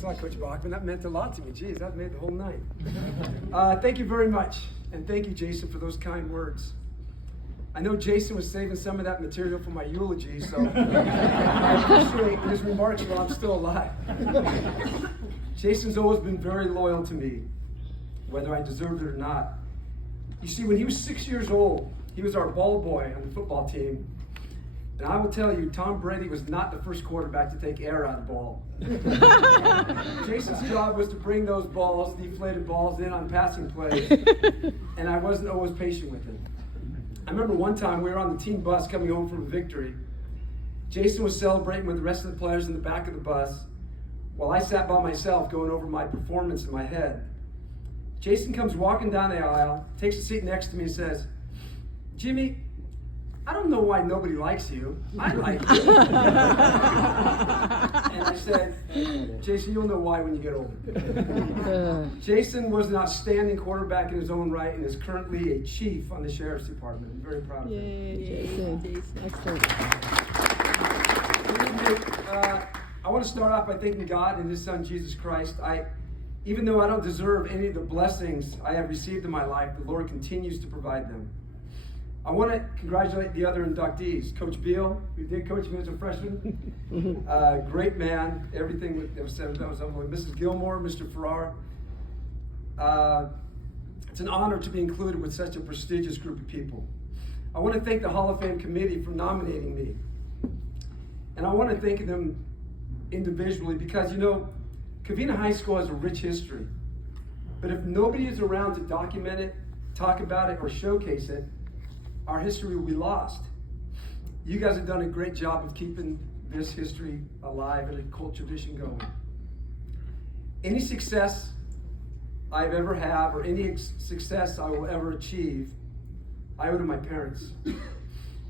Thanks a lot, Coach Bachman. That meant a lot to me. Geez, that made the whole night. Thank you very much. And thank you, Jason, for those kind words. I know Jason was saving some of that material for my eulogy, so I appreciate his remarks while I'm still alive. Jason's always been very loyal to me, whether I deserved it or not. You see, when he was 6 years old, he was our ball boy on the football team. And I will tell you, Tom Brady was not the first quarterback to take air out of the ball. Jason's job was to bring those balls, deflated balls, in on passing plays, and I wasn't always patient with him. I remember one time we were on the team bus coming home from a victory. Jason was celebrating with the rest of the players in the back of the bus, while I sat by myself going over my performance in my head. Jason comes walking down the aisle, takes a seat next to me and says, "Jimmy, I don't know why nobody likes you. I like you." And I said, "Jason, you'll know why when you get older." Jason was an outstanding quarterback in his own right and is currently a chief on the Sheriff's Department. I'm very proud of him. Yay, Jason. Excellent. I want to start off by thanking God and His Son, Jesus Christ. Even though I don't deserve any of the blessings I have received in my life, the Lord continues to provide them. I want to congratulate the other inductees. Coach Beal, who did coach me as a freshman. Great man. Everything that was said, that was unbelievable. Mrs. Gilmore, Mr. Farrar. It's an honor to be included with such a prestigious group of people. I want to thank the Hall of Fame committee for nominating me. And I want to thank them individually because, you know, Covina High School has a rich history. But if nobody is around to document it, talk about it, or showcase it, our history will be lost. You guys have done a great job of keeping this history alive and a cult tradition going. Any success I've ever had or any success I will ever achieve, I owe to my parents.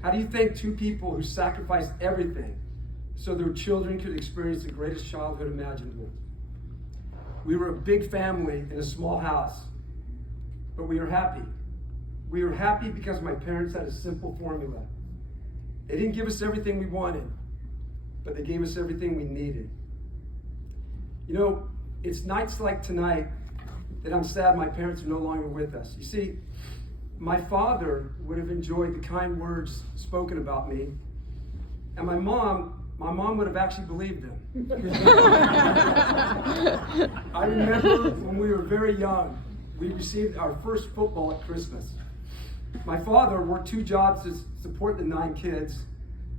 How do you thank two people who sacrificed everything so their children could experience the greatest childhood imaginable? We were a big family in a small house, but we were happy. We were happy because my parents had a simple formula. They didn't give us everything we wanted, but they gave us everything we needed. You know, it's nights like tonight that I'm sad my parents are no longer with us. You see, my father would have enjoyed the kind words spoken about me, and my mom would have actually believed them. I remember when we were very young, we received our first football at Christmas. My father worked 2 jobs to support the 9 kids,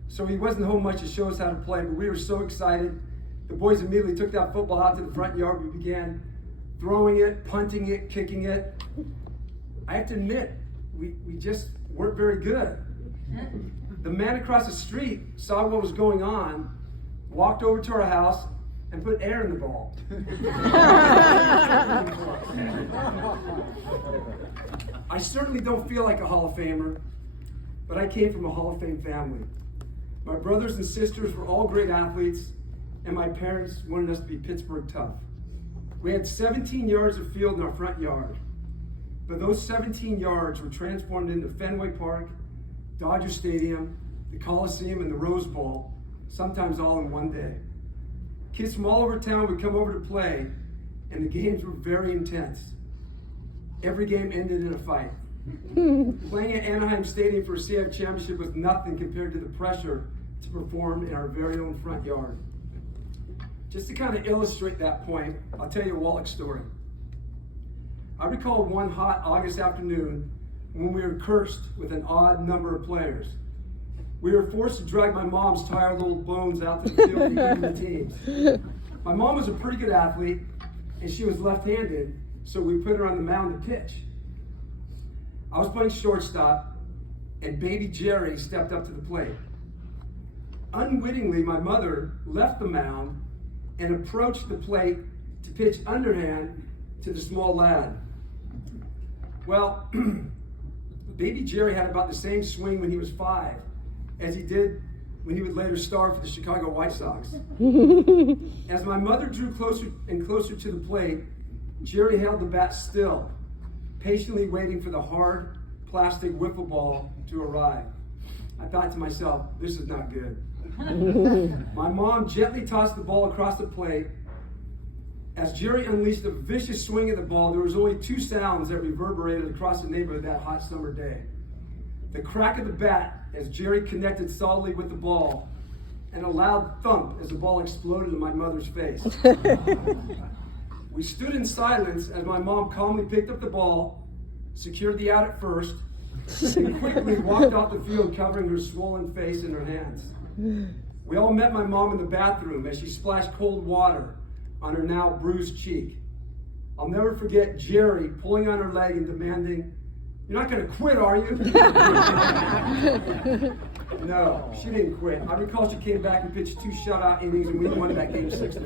so he wasn't home much to show us how to play, but we were so excited. The boys immediately took that football out to the front yard. We began throwing it, punting it, kicking it. I have to admit, we just weren't very good. The man across the street saw what was going on, walked over to our house, and put air in the ball. I certainly don't feel like a Hall of Famer, but I came from a Hall of Fame family. My brothers and sisters were all great athletes, and my parents wanted us to be Pittsburgh tough. We had 17 yards of field in our front yard, but those 17 yards were transformed into Fenway Park, Dodger Stadium, the Coliseum, and the Rose Bowl, sometimes all in one day. Kids from all over town would come over to play, and the games were very intense. Every game ended in a fight. Playing at Anaheim Stadium for a CF championship was nothing compared to the pressure to perform in our very own front yard. Just to kind of illustrate that point, I'll tell you a Wolak story. I recall one hot August afternoon when we were cursed with an odd number of players. We were forced to drag my mom's tired little bones out to the field between the teams. My mom was a pretty good athlete, and she was left-handed, so we put her on the mound to pitch. I was playing shortstop, and baby Jerry stepped up to the plate. Unwittingly, my mother left the mound and approached the plate to pitch underhand to the small lad. Well, baby Jerry had about the same swing when he was 5 as he did when he would later star for the Chicago White Sox. As my mother drew closer and closer to the plate, Jerry held the bat still, patiently waiting for the hard plastic wiffle ball to arrive. I thought to myself, this is not good. My mom gently tossed the ball across the plate, As Jerry unleashed a vicious swing at the ball, there was only two sounds that reverberated across the neighborhood that hot summer day. The crack of the bat as Jerry connected solidly with the ball, and a loud thump as the ball exploded in my mother's face. We stood in silence as my mom calmly picked up the ball, secured the out at first, and quickly walked off the field covering her swollen face in her hands. We all met my mom in the bathroom as she splashed cold water on her now bruised cheek. I'll never forget Jerry pulling on her leg and demanding, "You're not going to quit, are you?" No, she didn't quit. I recall she came back and pitched 2 shutout innings, and we won that game 6-4.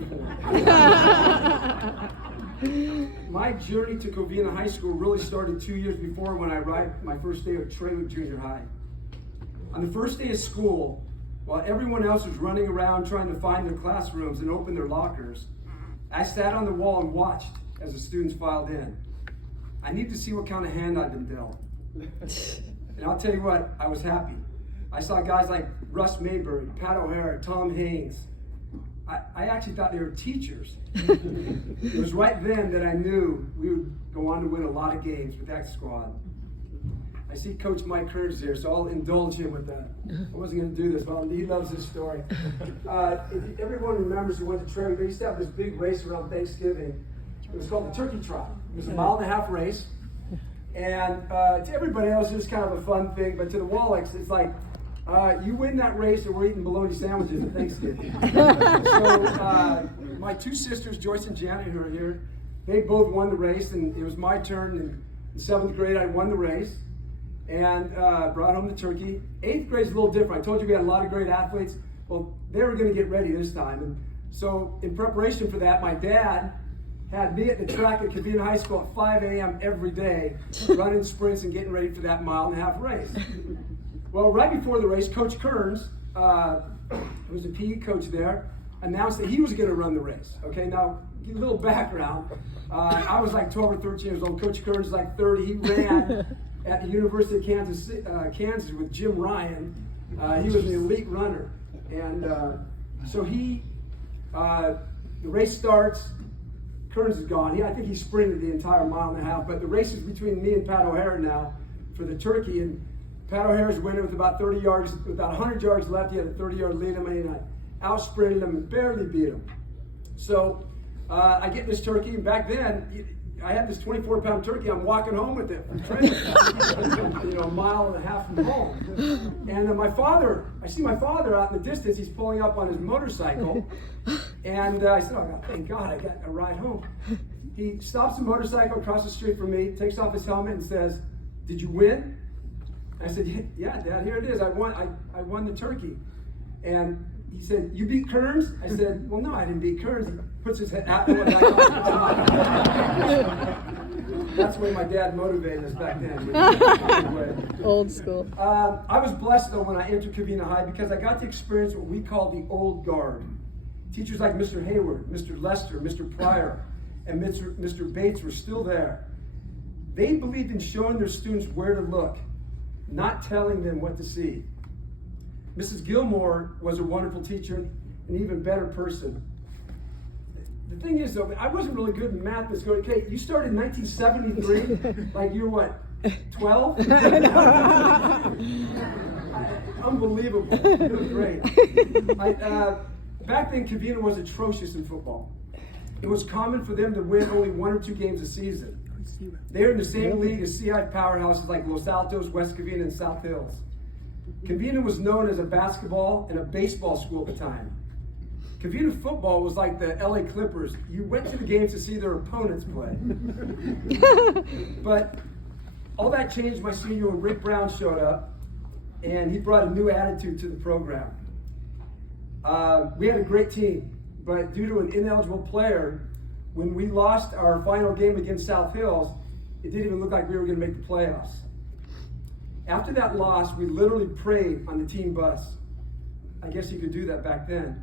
My journey to Covina High School really started 2 years before when I arrived my first day of Traylor Junior High. On the first day of school, while everyone else was running around trying to find their classrooms and open their lockers, I sat on the wall and watched as the students filed in. I needed to see what kind of hand I'd been dealt. And I'll tell you what, I was happy. I saw guys like Russ Mayberry, Pat O'Hara, Tom Haynes. I actually thought they were teachers. It was right then that I knew we would go on to win a lot of games with that squad. I see Coach Mike Kurtz here, so I'll indulge him with that. I wasn't going to do this, but he loves this story. If everyone remembers who went to Traylor, they used to have this big race around Thanksgiving. It was called the Turkey Trot. It was a 1.5-mile race. And to everybody else, it was kind of a fun thing, but to the Wolaks, it's like, you win that race or we're eating bologna sandwiches at Thanksgiving. So my 2 sisters, Joyce and Janet, who are here, they both won the race, and it was my turn. In 7th grade, I won the race and brought home the turkey. 8th grade is a little different. I told you we had a lot of great athletes. Well, they were going to get ready this time. And so in preparation for that, my dad had me at the track at Covina High School at 5 a.m. every day, running sprints and getting ready for that 1.5-mile race. Well, right before the race, Coach Kearns, who was a PE coach there, announced that he was going to run the race. Okay, now, a little background. I was like 12 or 13 years old. Coach Kearns was like 30. He ran at the University of Kansas with Jim Ryan. He was an elite runner. And so the race starts. Kearns is gone. I think he sprinted the entire 1.5 miles, but the race is between me and Pat O'Hara now for the turkey. And Pat O'Hara's winning with about 30 yards, about 100 yards left. He had a 30-yard lead. I out-sprinted him and barely beat him. So I get this turkey, and back then, I had this 24-pound turkey. I'm walking home with it from training, 1.5 miles from home. And I see my father out in the distance. He's pulling up on his motorcycle. And I said, "Oh, thank God, I got a ride home." He stops the motorcycle across the street from me, takes off his helmet, and says, "Did you win?" I said, "Yeah, Dad, here it is. I won the turkey." And he said, "You beat Kearns?" I said, "Well, no, I didn't beat Kearns." He puts his head out. That's the way my dad motivated us back then. Old school. I was blessed, though, when I entered Covina High because I got to experience what we call the old guard. Teachers like Mr. Hayward, Mr. Lester, Mr. Pryor, and Mr. Bates were still there. They believed in showing their students where to look, not telling them what to see. Mrs. Gilmore was a wonderful teacher and an even better person. The thing is, though, I wasn't really good in math. Let's go, okay, you started in 1973, like you're what, 12? Unbelievable. It was great. Back then, Covina was atrocious in football. It was common for them to win only 1 or 2 games a season. They were in the same league as CI powerhouses like Los Altos, West Covina, and South Hills. Covina was known as a basketball and a baseball school at the time. Covina football was like the LA Clippers. You went to the games to see their opponents play. But all that changed my senior when Rick Brown showed up, and he brought a new attitude to the program. We had a great team, but due to an ineligible player, when we lost our final game against South Hills, it didn't even look like we were going to make the playoffs. After that loss, we literally prayed on the team bus. I guess you could do that back then.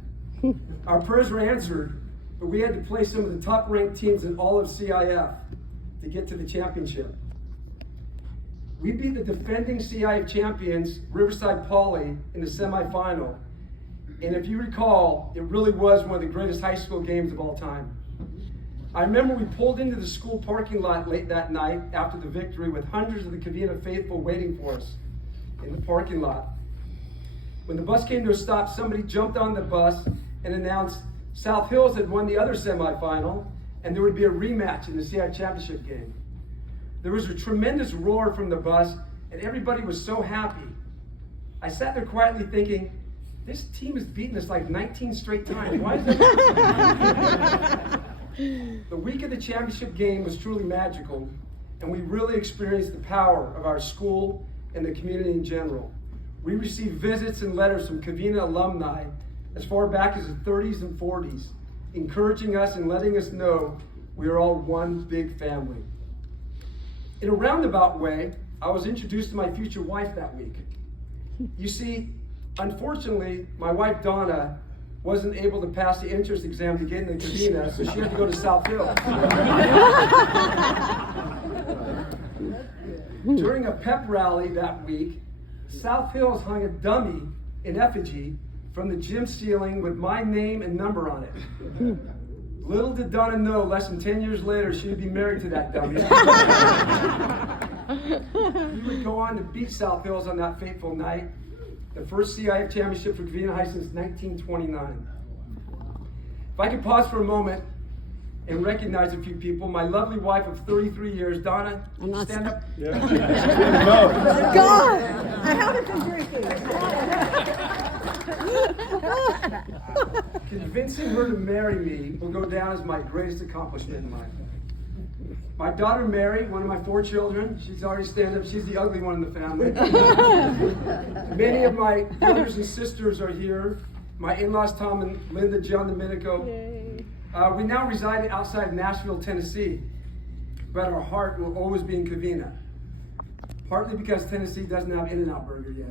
Our prayers were answered, but we had to play some of the top-ranked teams in all of CIF to get to the championship. We beat the defending CIF champions, Riverside Poly, in the semifinal. And if you recall, it really was one of the greatest high school games of all time. I remember we pulled into the school parking lot late that night after the victory with hundreds of the Covina faithful waiting for us in the parking lot. When the bus came to a stop, somebody jumped on the bus and announced South Hills had won the other semifinal and there would be a rematch in the CI championship game. There was a tremendous roar from the bus and everybody was so happy. I sat there quietly thinking, this team has beaten us like 19 straight times. Why is that? The week of the championship game was truly magical, and we really experienced the power of our school and the community in general. We received visits and letters from Covina alumni as far back as the 30s and 40s, encouraging us and letting us know we are all one big family. In a roundabout way, I was introduced to my future wife that week. You see, unfortunately, my wife Donna wasn't able to pass the entrance exam to get into Covina, so she had to go to South Hill. During a pep rally that week, South Hills hung a dummy in effigy from the gym ceiling with my name and number on it. Little did Donna know, less than 10 years later, she would be married to that dummy. We would go on to beat South Hills on that fateful night, the first CIF championship for Covina High since 1929. If I could pause for a moment and recognize a few people, my lovely wife of 33 years, Donna, stand up. God, I haven't been drinking. Convincing her to marry me will go down as my greatest accomplishment in life. My daughter Mary, one of my 4 children, she's already stand up. She's the ugly one in the family. Many of my brothers and sisters are here. My in-laws Tom and Linda John Domenico. We now reside outside Nashville, Tennessee, but our heart will always be in Covina. Partly because Tennessee doesn't have In-N-Out Burger yet.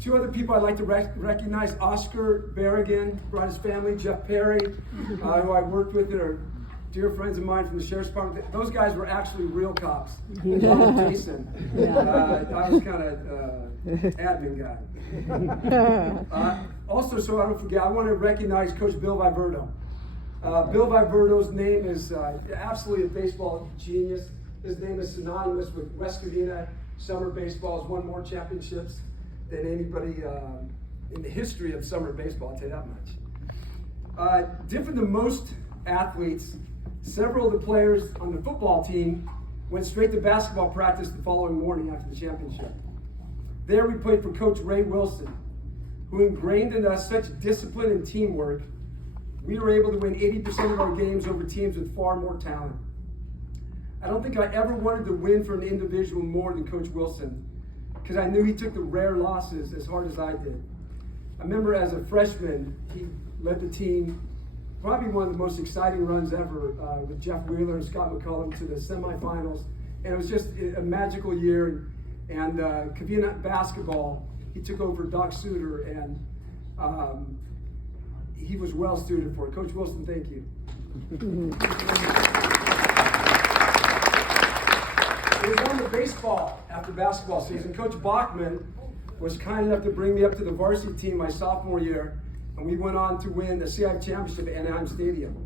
2 other people I'd like to recognize: Oscar Berrigan, brought his family; Jeff Perry, who I worked with, that are dear friends of mine from the Sheriff's Department. Those guys were actually real cops. Jason. I was kind of admin guy. Also, so I don't forget, I want to recognize Coach Bill Viverto. Bill Viverto's name is absolutely a baseball genius. His name is synonymous with West Covina summer baseball. Has won more championships than anybody in the history of summer baseball, I'll tell you that much. Different than most athletes, several of the players on the football team went straight to basketball practice the following morning after the championship. There we played for Coach Ray Wilson, who ingrained in us such discipline and teamwork. We were able to win 80% of our games over teams with far more talent. I don't think I ever wanted to win for an individual more than Coach Wilson, because I knew he took the rare losses as hard as I did. I remember as a freshman, he led the team, probably one of the most exciting runs ever, with Jeff Wheeler and Scott McCullum to the semifinals. And it was just a magical year. And Covina basketball, he took over Doc Suter, and he was well suited for it. Coach Wilson, thank you. We were going to baseball after basketball season. Coach Bachman was kind enough to bring me up to the varsity team my sophomore year, and we went on to win the CIF championship at Anaheim Stadium.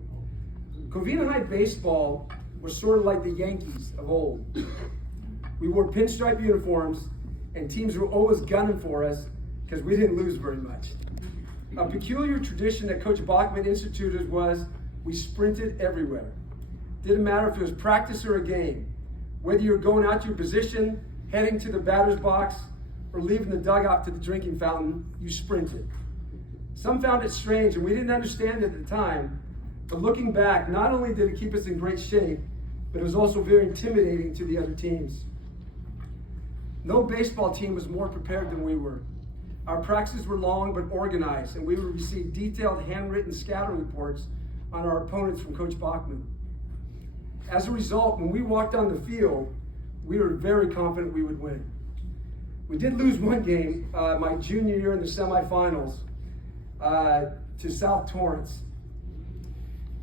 Covina High baseball was sort of like the Yankees of old. We wore pinstripe uniforms, and teams were always gunning for us because we didn't lose very much. A peculiar tradition that Coach Bachman instituted was we sprinted everywhere. Didn't matter if it was practice or a game. Whether you were going out to your position, heading to the batter's box, or leaving the dugout to the drinking fountain, you sprinted. Some found it strange, and we didn't understand it at the time, but looking back, not only did it keep us in great shape, but it was also very intimidating to the other teams. No baseball team was more prepared than we were. Our practices were long but organized, and we would receive detailed handwritten scouting reports on our opponents from Coach Bachman. As a result, when we walked on the field, we were very confident we would win. We did lose one game, my junior year in the semifinals, to South Torrance.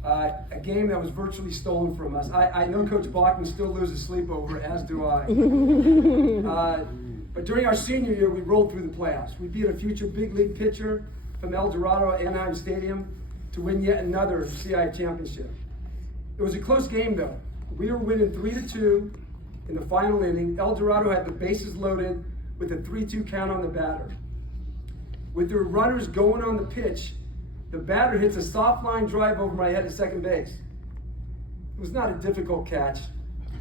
A game that was virtually stolen from us. I know Coach Bachman still loses sleep over it, as do I. But during our senior year, we rolled through the playoffs. We beat a future big league pitcher from El Dorado at Anaheim Stadium to win yet another CI championship. It was a close game though. We were winning 3-2 in the final inning. El Dorado had the bases loaded with a 3-2 count on the batter. With their runners going on the pitch, the batter hits a soft line drive over my head at second base. It was not a difficult catch,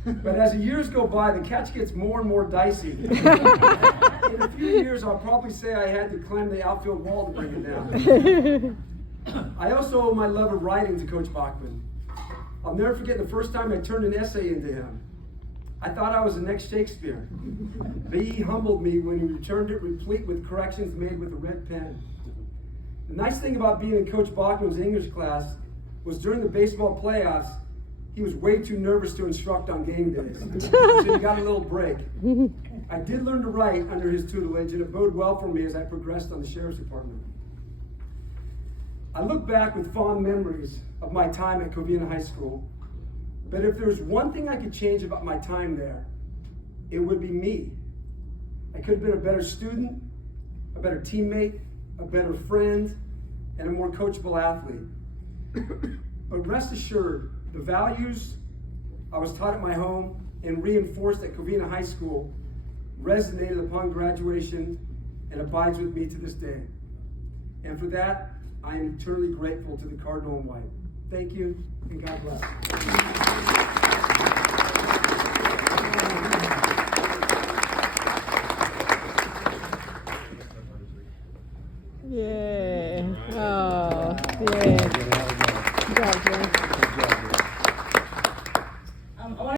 but as the years go by, the catch gets more and more dicey. In a few years, I'll probably say I had to climb the outfield wall to bring it down. I also owe my love of writing to Coach Bachman. I'll never forget the first time I turned an essay into him. I thought I was the next Shakespeare. But he humbled me when he returned it replete with corrections made with a red pen. The nice thing about being in Coach Bachman's English class was during the baseball playoffs, he was way too nervous to instruct on game days. So he got a little break. I did learn to write under his tutelage, and it boded well for me as I progressed on the Sheriff's Department. I look back with fond memories of my time at Covina High School, but if there's one thing I could change about my time there, it would be me. I could have been a better student, a better teammate, a better friend, and a more coachable athlete. But rest assured, the values I was taught at my home and reinforced at Covina High School resonated upon graduation and abides with me to this day. And for that, I am eternally grateful to the Cardinal in White. Thank you, and God bless.